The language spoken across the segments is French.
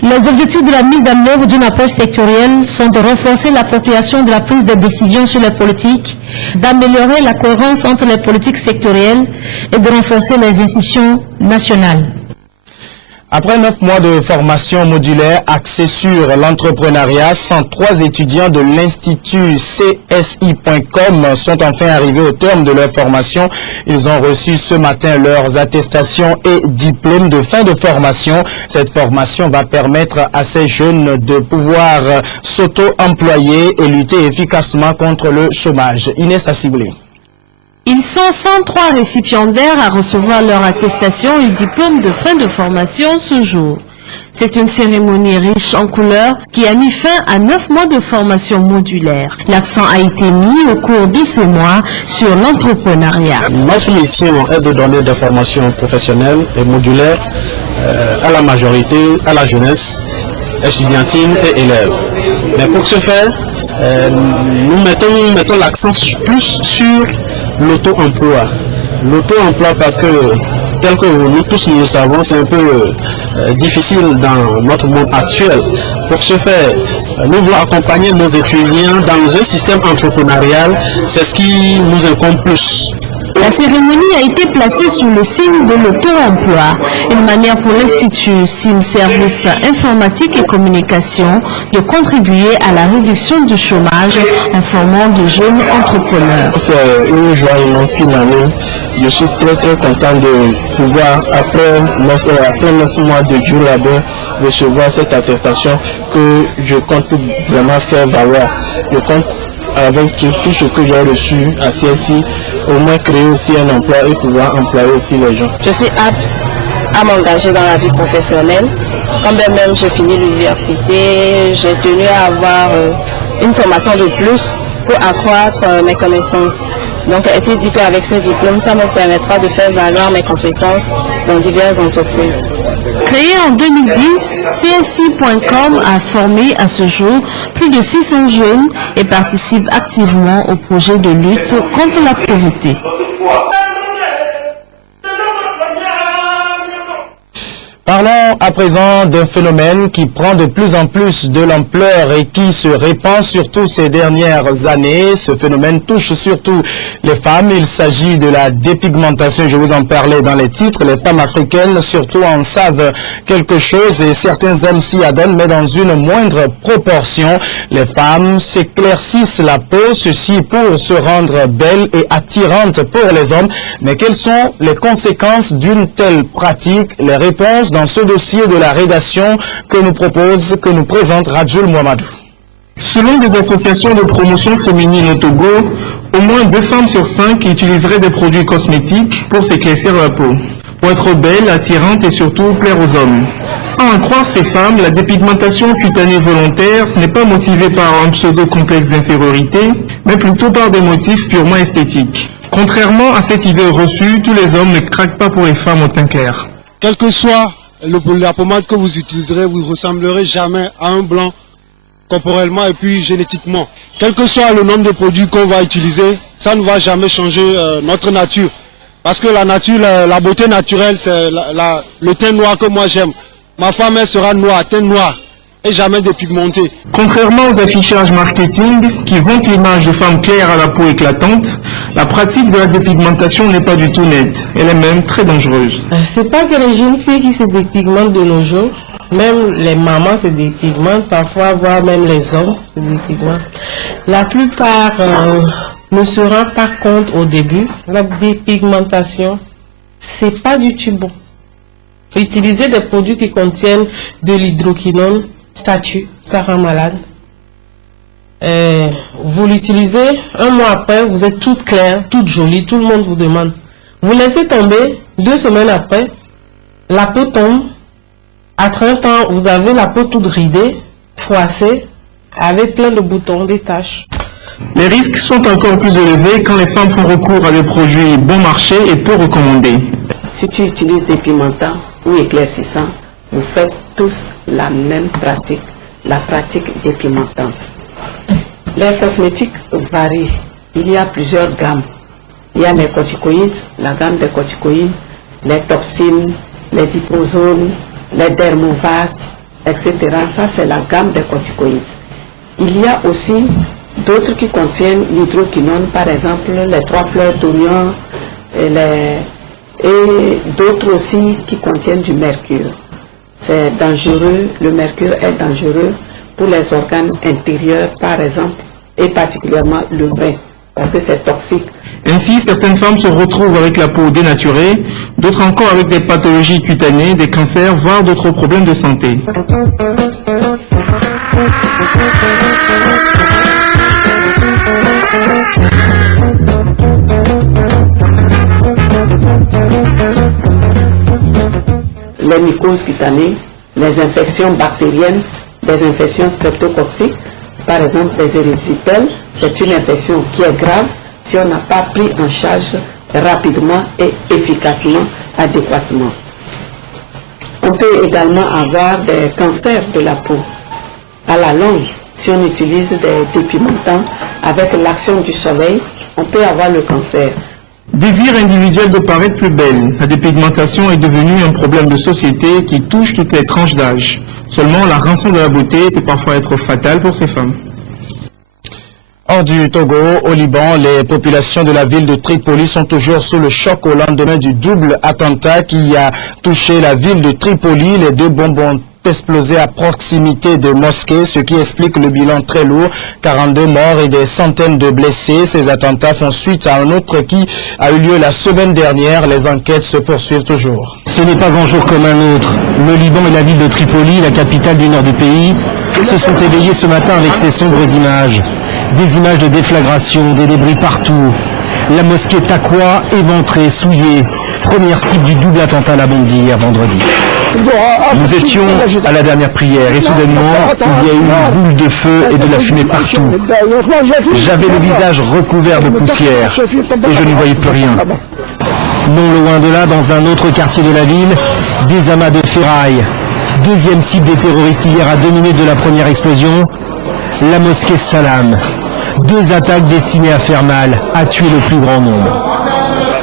Les objectifs de la mise en œuvre d'une approche sectorielle sont de renforcer l'appropriation de la prise de décision sur les politiques, d'améliorer la cohérence entre les politiques sectorielles et de renforcer les institutions nationales. Après 9 mois de formation modulaire axée sur l'entrepreneuriat, 103 étudiants de l'Institut CSI.com sont enfin arrivés au terme de leur formation. Ils ont reçu ce matin leurs attestations et diplômes de fin de formation. Cette formation va permettre à ces jeunes de pouvoir s'auto-employer et lutter efficacement contre le chômage. Inès Assiblé. Ils sont 103 récipiendaires à recevoir leur attestation et diplôme de fin de formation ce jour. C'est une cérémonie riche en couleurs qui a mis fin à 9 mois de formation modulaire. L'accent a été mis au cours de ces mois sur l'entrepreneuriat. Notre mission est de donner des formations professionnelles et modulaires à la majorité, à la jeunesse, étudiantine et élèves. Mais pour ce faire, nous mettons l'accent plus sur l'auto-emploi. L'auto-emploi parce que, tel que nous tous nous le savons, c'est un peu difficile dans notre monde actuel. Pour ce faire, nous voulons accompagner nos étudiants dans un système entrepreneurial. C'est ce qui nous incombe plus. La cérémonie a été placée sous le signe de l'auto-emploi, une manière pour l'Institut SIM Services Informatique et Communication de contribuer à la réduction du chômage en formant de jeunes entrepreneurs. C'est une joie immense qui m'anime. Je suis très content de pouvoir, après 9 mois de dur là-bas, recevoir cette attestation que je compte vraiment faire valoir. Je compte, avec tout ce que j'ai reçu à CSI, au moins créer aussi un emploi et pouvoir employer aussi les gens. Je suis apte à m'engager dans la vie professionnelle. Quand même je finis l'université, j'ai tenu à avoir une formation de plus pour accroître mes connaissances. Donc être équipé avec ce diplôme, ça me permettra de faire valoir mes compétences dans diverses entreprises. Créé en 2010, CSI.com a formé à ce jour plus de 600 jeunes et participe activement au projet de lutte contre la pauvreté. Parlons à présent d'un phénomène qui prend de plus en plus de l'ampleur et qui se répand surtout ces dernières années. Ce phénomène touche surtout les femmes. Il s'agit de la dépigmentation. Je vous en parlais dans les titres. Les femmes africaines surtout en savent quelque chose et certains hommes s'y adonnent, mais dans une moindre proportion. Les femmes s'éclaircissent la peau, ceci pour se rendre belle et attirante pour les hommes. Mais quelles sont les conséquences d'une telle pratique? Les réponses dans ce dossier de la rédaction que nous présente Radjoul Mohamedou. Selon des associations de promotion féminine au Togo, au moins 2 femmes sur 5 utiliseraient des produits cosmétiques pour s'éclaircir la peau, pour être belle, attirante et surtout plaire aux hommes. À en croire ces femmes, la dépigmentation cutanée volontaire n'est pas motivée par un pseudo-complexe d'infériorité, mais plutôt par des motifs purement esthétiques. Contrairement à cette idée reçue, tous les hommes ne craquent pas pour les femmes au teint clair. Quel que soit la pommade que vous utiliserez, vous ne ressemblerez jamais à un blanc corporellement et puis génétiquement. Quel que soit le nombre de produits qu'on va utiliser, ça ne va jamais changer notre nature. Parce que la nature, la beauté naturelle, c'est le teint noir que moi j'aime. Ma femme, elle sera noire, teint noir, et jamais dépigmentée. Contrairement aux affichages marketing qui vantent l'image de femmes claires à la peau éclatante, la pratique de la dépigmentation n'est pas du tout nette. Elle est même très dangereuse. C'est pas que les jeunes filles qui se dépigmentent de nos jours, même les mamans se dépigmentent, parfois voire même les hommes se dépigmentent. La plupart ne se rendent pas compte au début. La dépigmentation, c'est pas du tout bon. Utiliser des produits qui contiennent de l'hydroquinone, ça tue, ça rend malade. Vous l'utilisez, un mois après, vous êtes toute claire, toute jolie, tout le monde vous demande. Vous laissez tomber, 2 semaines après, la peau tombe. À 30 ans, vous avez la peau toute ridée, froissée, avec plein de boutons, des taches. Les risques sont encore plus élevés quand les femmes font recours à des produits bon marché et peu recommandés. Si tu utilises des pigmentants ou éclaircissants, vous faites tous la même pratique, la pratique dépigmentante. Les cosmétiques varient. Il y a plusieurs gammes. Il y a les corticoïdes, la gamme des corticoïdes, les toxines, les diprosomes, les dermovat, etc. Ça, c'est la gamme des corticoïdes. Il y a aussi d'autres qui contiennent l'hydroquinone, par exemple les 3 fleurs d'oignon et d'autres aussi qui contiennent du mercure. C'est dangereux, le mercure est dangereux pour les organes intérieurs, par exemple, et particulièrement le rein, parce que c'est toxique. Ainsi, certaines femmes se retrouvent avec la peau dénaturée, d'autres encore avec des pathologies cutanées, des cancers, voire d'autres problèmes de santé. Les mycoses cutanées, les infections bactériennes, des infections streptococciques, par exemple les érysipèles, c'est une infection qui est grave si on n'a pas pris en charge rapidement et efficacement, adéquatement. On peut également avoir des cancers de la peau. À la longue, si on utilise des dépimentants avec l'action du soleil, on peut avoir le cancer. Désir individuel de paraître plus belle, la dépigmentation est devenue un problème de société qui touche toutes les tranches d'âge. Seulement, la rançon de la beauté peut parfois être fatale pour ces femmes. Hors du Togo, au Liban, les populations de la ville de Tripoli sont toujours sous le choc au lendemain du double attentat qui a touché la ville de Tripoli. Les 2 bombes ont explosé à proximité de mosquées, ce qui explique le bilan très lourd, 42 morts et des centaines de blessés. Ces attentats font suite à un autre qui a eu lieu la semaine dernière. Les enquêtes se poursuivent toujours. Ce n'est pas un jour comme un autre. Le Liban et la ville de Tripoli, la capitale du nord du pays, se sont éveillés ce matin avec ces sombres images. Des images de déflagration, des débris partout. La mosquée Taqwa éventrée, souillée. Première cible du double attentat à la bombe d'hier vendredi. Nous étions à la dernière prière et soudainement, il y a eu une boule de feu et de la fumée partout. J'avais le visage recouvert de poussière et je ne voyais plus rien. Non loin de là, dans un autre quartier de la ville, des amas de ferraille. Deuxième cible des terroristes hier à 2 minutes de la première explosion, la mosquée Salam. 2 attaques destinées à faire mal, à tuer le plus grand nombre.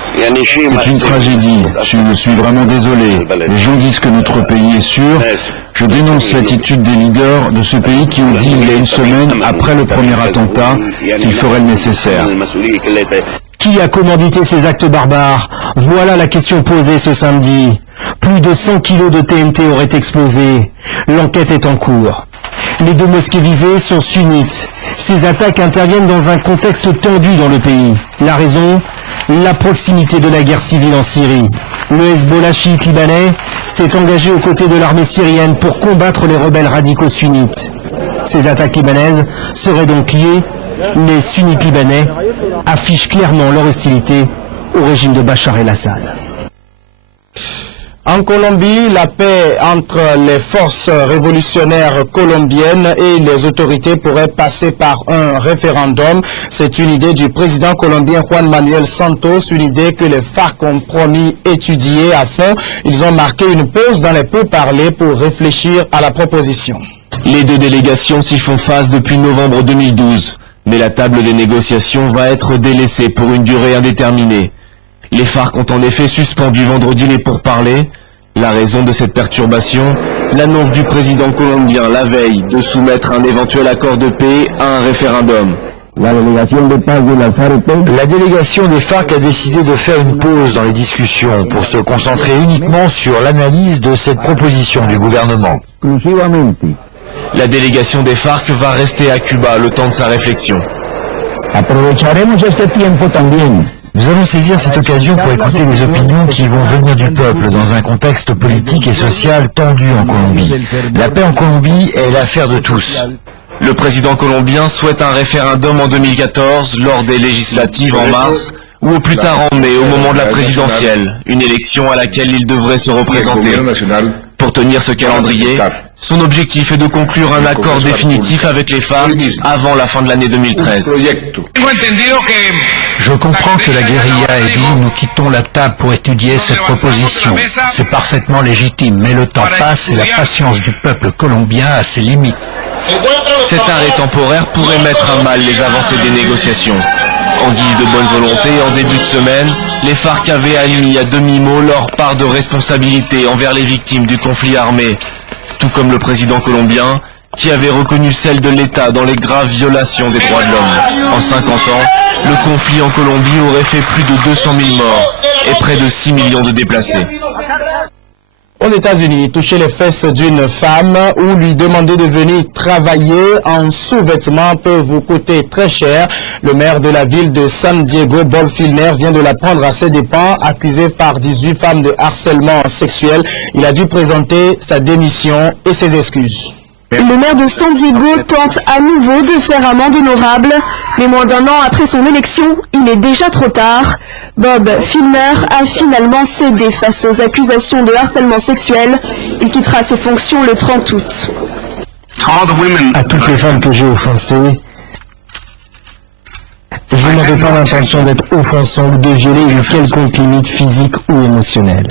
C'est une tragédie. Je suis vraiment désolé. Les gens disent que notre pays est sûr. Je dénonce l'attitude des leaders de ce pays qui ont dit il y a une semaine, après le premier attentat, qu'ils feraient le nécessaire. Qui a commandité ces actes barbares? Voilà la question posée ce samedi. Plus de 100 kilos de TNT auraient explosé. L'enquête est en cours. Les 2 mosquées visées sont sunnites. Ces attaques interviennent dans un contexte tendu dans le pays. La raison? La proximité de la guerre civile en Syrie. Le Hezbollah chiite libanais s'est engagé aux côtés de l'armée syrienne pour combattre les rebelles radicaux sunnites. Ces attaques libanaises seraient donc liées. Les sunnites libanais affichent clairement leur hostilité au régime de Bachar el-Assad. En Colombie, la paix entre les forces révolutionnaires colombiennes et les autorités pourrait passer par un référendum. C'est une idée du président colombien Juan Manuel Santos, une idée que les FARC ont promis étudier à fond. Ils ont marqué une pause dans les pourparlers pour réfléchir à la proposition. Les 2 délégations s'y font face depuis novembre 2012, mais la table des négociations va être délaissée pour une durée indéterminée. Les FARC ont en effet suspendu vendredi les pourparlers. La raison de cette perturbation, l'annonce du président colombien la veille de soumettre un éventuel accord de paix à un référendum. La délégation des FARC a décidé de faire une pause dans les discussions pour se concentrer uniquement sur l'analyse de cette proposition du gouvernement. La délégation des FARC va rester à Cuba le temps de sa réflexion. Nous allons saisir cette occasion pour écouter les opinions qui vont venir du peuple dans un contexte politique et social tendu en Colombie. La paix en Colombie est l'affaire de tous. Le président colombien souhaite un référendum en 2014 lors des législatives en mars ou au plus tard en mai au moment de la présidentielle, une élection à laquelle il devrait se représenter. Pour tenir ce calendrier, son objectif est de conclure un accord définitif avec les FARC avant la fin de l'année 2013. Je comprends que la guérilla ait dit « nous quittons la table pour étudier cette proposition ». C'est parfaitement légitime, mais le temps passe et la patience du peuple colombien a ses limites. Cet arrêt temporaire pourrait mettre à mal les avancées des négociations. En guise de bonne volonté, en début de semaine, les FARC avaient admis à demi-mot leur part de responsabilité envers les victimes du conflit armé. tout comme le président colombien, qui avait reconnu celle de l'État dans les graves violations des droits de l'homme. En 50 ans, le conflit en Colombie aurait fait plus de 200 000 morts et près de 6 millions de déplacés. Aux États-Unis, toucher les fesses d'une femme ou lui demander de venir travailler en sous-vêtements peut vous coûter très cher. Le maire de la ville de San Diego, Bob Filner, vient de l'apprendre à ses dépens. Accusé par 18 femmes de harcèlement sexuel, il a dû présenter sa démission et ses excuses. Le maire de San Diego tente à nouveau de faire amende honorable, mais moins d'un an après son élection, il est déjà trop tard. Bob Filner a finalement cédé face aux accusations de harcèlement sexuel. Il quittera ses fonctions le 30 août. À toutes les femmes que j'ai offensées, je n'avais pas l'intention d'être offensant ou de violer une quelconque limite physique ou émotionnelle.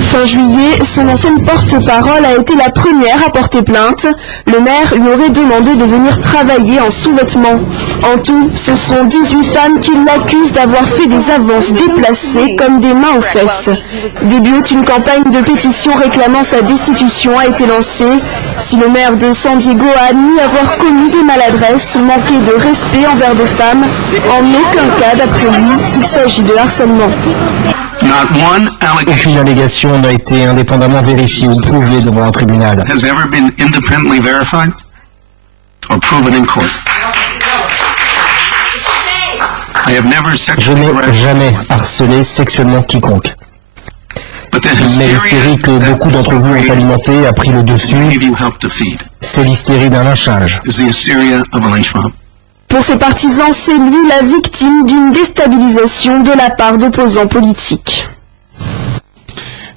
Fin juillet, son ancienne porte-parole a été la première à porter plainte. Le maire lui aurait demandé de venir travailler en sous-vêtements. En tout, ce sont 18 femmes qui l'accusent d'avoir fait des avances déplacées comme des mains aux fesses. Début août, une campagne de pétition réclamant sa destitution a été lancée. Si le maire de San Diego a admis avoir commis des maladresses, manqué de respect envers des femmes, en aucun cas, d'après lui, il s'agit de harcèlement. Aucune allégation n'a été indépendamment vérifiée ou prouvée devant un tribunal. Je n'ai jamais harcelé sexuellement quiconque. Mais l'hystérie que beaucoup d'entre vous ont alimentée a pris le dessus. C'est l'hystérie d'un lynchage. Pour ses partisans, c'est lui la victime d'une déstabilisation de la part d'opposants politiques.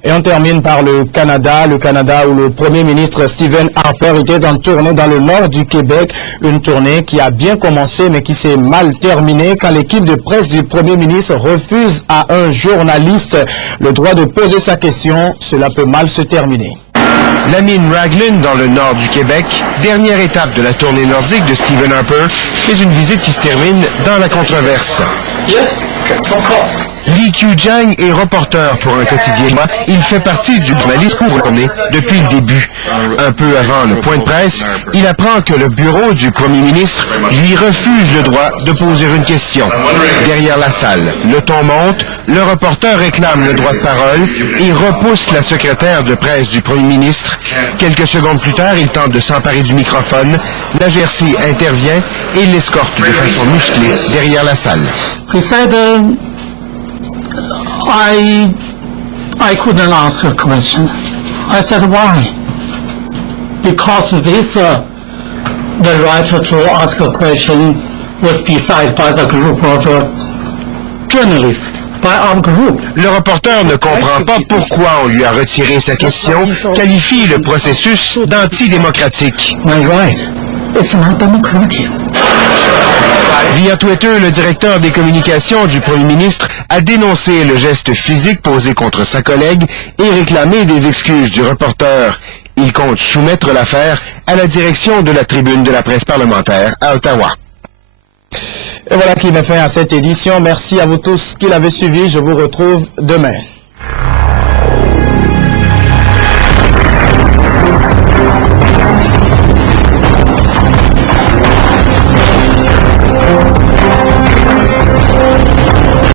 Et on termine par le Canada où le Premier ministre Stephen Harper était en tournée dans le nord du Québec, une tournée qui a bien commencé mais qui s'est mal terminée quand l'équipe de presse du Premier ministre refuse à un journaliste le droit de poser sa question. Cela peut mal se terminer. La mine Raglan dans le nord du Québec, dernière étape de la tournée nordique de Stephen Harper, fait une visite qui se termine dans la controverse. Lee Q-Jang est reporter pour un quotidien. Il fait partie du journaliste couvre-tournée depuis le début. Un peu avant le point de presse, il apprend que le bureau du Premier ministre lui refuse le droit de poser une question. Derrière la salle, le ton monte, le reporter réclame le droit de parole et repousse la secrétaire de presse du Premier ministre. Quelques secondes plus tard, il tente de s'emparer du microphone. La GRC intervient et l'escorte de façon musclée derrière la salle. He said, I couldn't ask a question. I said, why? Because this, the right to ask a question was decided by the group of journalists. Le reporter ne comprend pas pourquoi on lui a retiré sa question, qualifie le processus d'antidémocratique. Via Twitter, le directeur des communications du Premier ministre a dénoncé le geste physique posé contre sa collègue et réclamé des excuses du reporter. Il compte soumettre l'affaire à la direction de la tribune de la presse parlementaire à Ottawa. Et voilà qui met fin à cette édition. Merci à vous tous qui l'avez suivi. Je vous retrouve demain.